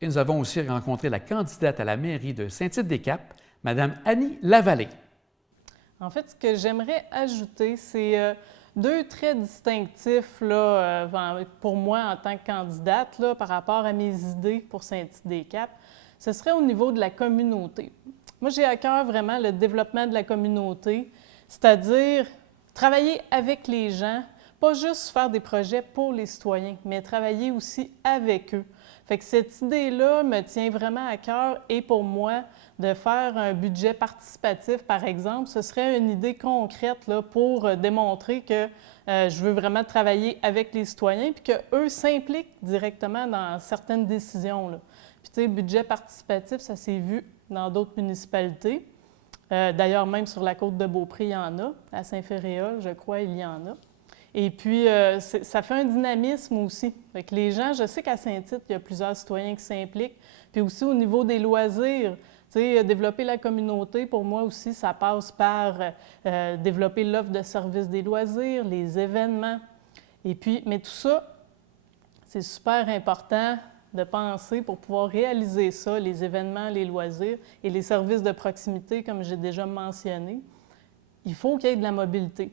Et nous avons aussi rencontré la candidate à la mairie de Saint-Tite-des-Caps, Mme Annie Lavallée. En fait, ce que j'aimerais ajouter, c'est deux traits distinctifs là, pour moi en tant que candidate là, par rapport à mes idées pour Saint-Tite-des-Caps. Ce serait au niveau de la communauté. Moi, j'ai à cœur vraiment le développement de la communauté, c'est-à-dire travailler avec les gens, pas juste faire des projets pour les citoyens, mais travailler aussi avec eux. Fait que cette idée-là me tient vraiment à cœur et pour moi, de faire un budget participatif, par exemple, ce serait une idée concrète là, pour démontrer que je veux vraiment travailler avec les citoyens puis qu'eux s'impliquent directement dans certaines décisions, là. Puis, tu sais, budget participatif, ça s'est vu dans d'autres municipalités. D'ailleurs, même sur la côte de Beaupré, il y en a. À Saint-Féréol, je crois, il y en a. Et puis, ça fait un dynamisme aussi. Fait que les gens, je sais qu'à Saint-Tite, il y a plusieurs citoyens qui s'impliquent. Puis aussi, au niveau des loisirs, tu sais, développer la communauté, pour moi aussi, ça passe par développer l'offre de services des loisirs, les événements. Et puis, mais tout ça, c'est super important de penser pour pouvoir réaliser ça, les événements, les loisirs et les services de proximité, comme j'ai déjà mentionné. Il faut qu'il y ait de la mobilité.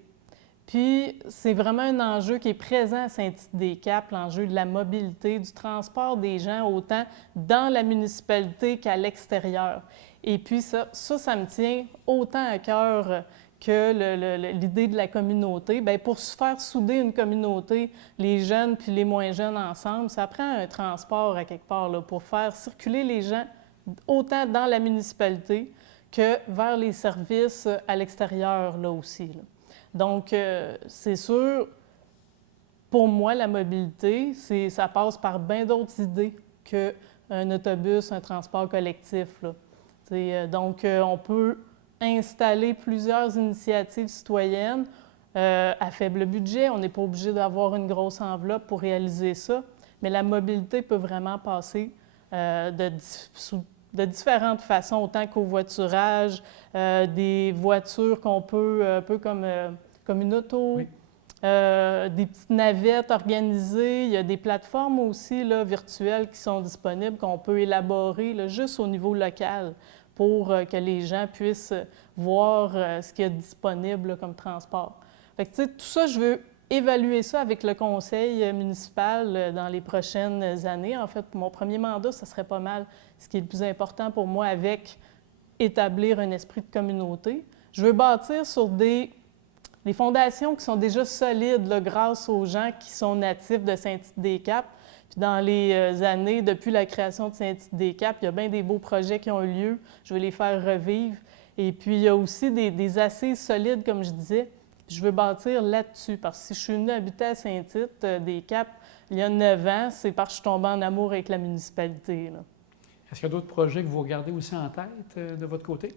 Puis, c'est vraiment un enjeu qui est présent à Saint-Tite-des-Caps, l'enjeu de la mobilité, du transport des gens, autant dans la municipalité qu'à l'extérieur. Et puis, ça me tient autant à cœur que l'idée de la communauté. Bien, pour se faire souder une communauté, les jeunes puis les moins jeunes ensemble, ça prend un transport à quelque part là, pour faire circuler les gens autant dans la municipalité que vers les services à l'extérieur là aussi, là. Donc, c'est sûr, pour moi, la mobilité, ça passe par bien d'autres idées qu'un autobus, un transport collectif, là. Donc, on peut installer plusieurs initiatives citoyennes à faible budget. On n'est pas obligé d'avoir une grosse enveloppe pour réaliser ça, mais la mobilité peut vraiment passer de différentes façons, autant qu'au voiturage, des voitures qu'on peut, un peu comme une auto, Oui. des petites navettes organisées. Il y a des plateformes aussi là, virtuelles qui sont disponibles, qu'on peut élaborer là, juste au niveau local pour que les gens puissent voir ce qu'il y a disponible là, comme transport. Fait que, tu sais, tout ça, je veux évaluer ça avec le conseil municipal dans les prochaines années. En fait, pour mon premier mandat, ça serait pas mal ce qui est le plus important pour moi avec établir un esprit de communauté. Je veux bâtir sur des fondations qui sont déjà solides là, grâce aux gens qui sont natifs de Saint-Tite-des-Caps. Puis dans les années, depuis la création de Saint-Tite-des-Caps, il y a bien des beaux projets qui ont eu lieu. Je veux les faire revivre. Et puis, il y a aussi des assises solides, comme je disais. Je veux bâtir là-dessus, parce que si je suis venue habiter à Saint-Tite-des-Caps il y a 9 ans, c'est parce que je suis tombée en amour avec la municipalité, là. Est-ce qu'il y a d'autres projets que vous regardez aussi en tête de votre côté?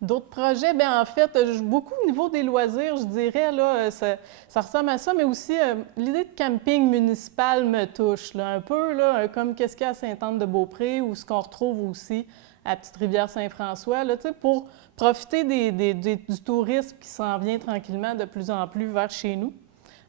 D'autres projets, bien en fait, beaucoup au niveau des loisirs, je dirais, là, ça ressemble à ça, mais aussi l'idée de camping municipal me touche, là, un peu là, comme qu'est-ce qu'il y a à Sainte-Anne-de-Beaupré ou ce qu'on retrouve aussi à Petite-Rivière-Saint-François, là, pour profiter du tourisme qui s'en vient tranquillement de plus en plus vers chez nous.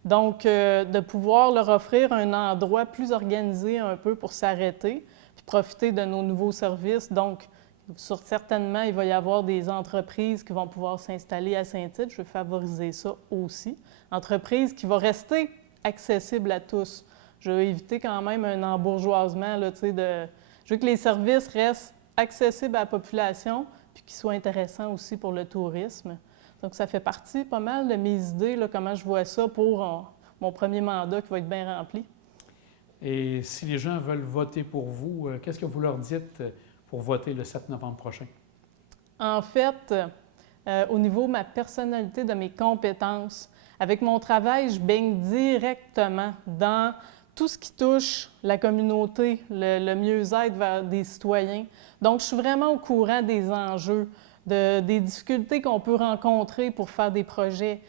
Donc, de pouvoir leur offrir un endroit plus organisé un peu pour s'arrêter, puis profiter de nos nouveaux services. Donc, certainement, il va y avoir des entreprises qui vont pouvoir s'installer à Saint-Tite. Je veux favoriser ça aussi. Entreprises qui vont rester accessibles à tous. Je veux éviter quand même un embourgeoisement, là, je veux que les services restent accessibles à la population puis qu'ils soient intéressants aussi pour le tourisme. Donc, ça fait partie pas mal de mes idées, là, comment je vois ça pour mon premier mandat qui va être bien rempli. Et si les gens veulent voter pour vous, qu'est-ce que vous leur dites pour voter le 7 novembre prochain? En fait, au niveau de ma personnalité, de mes compétences, avec mon travail, je baigne directement dans tout ce qui touche la communauté, le mieux-être vers des citoyens. Donc, je suis vraiment au courant des enjeux, des difficultés qu'on peut rencontrer pour faire des projets,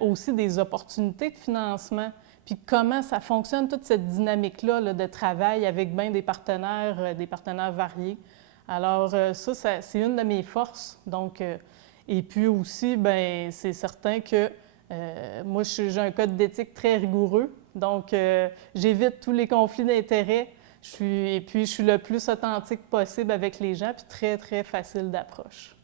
aussi des opportunités de financement, puis comment ça fonctionne, toute cette dynamique-là là, de travail avec bien des partenaires variés. Alors, ça c'est une de mes forces. Donc, et puis aussi, bien, c'est certain que moi, j'ai un code d'éthique très rigoureux. Donc, j'évite tous les conflits d'intérêts. Et puis, je suis le plus authentique possible avec les gens, puis très, très facile d'approche.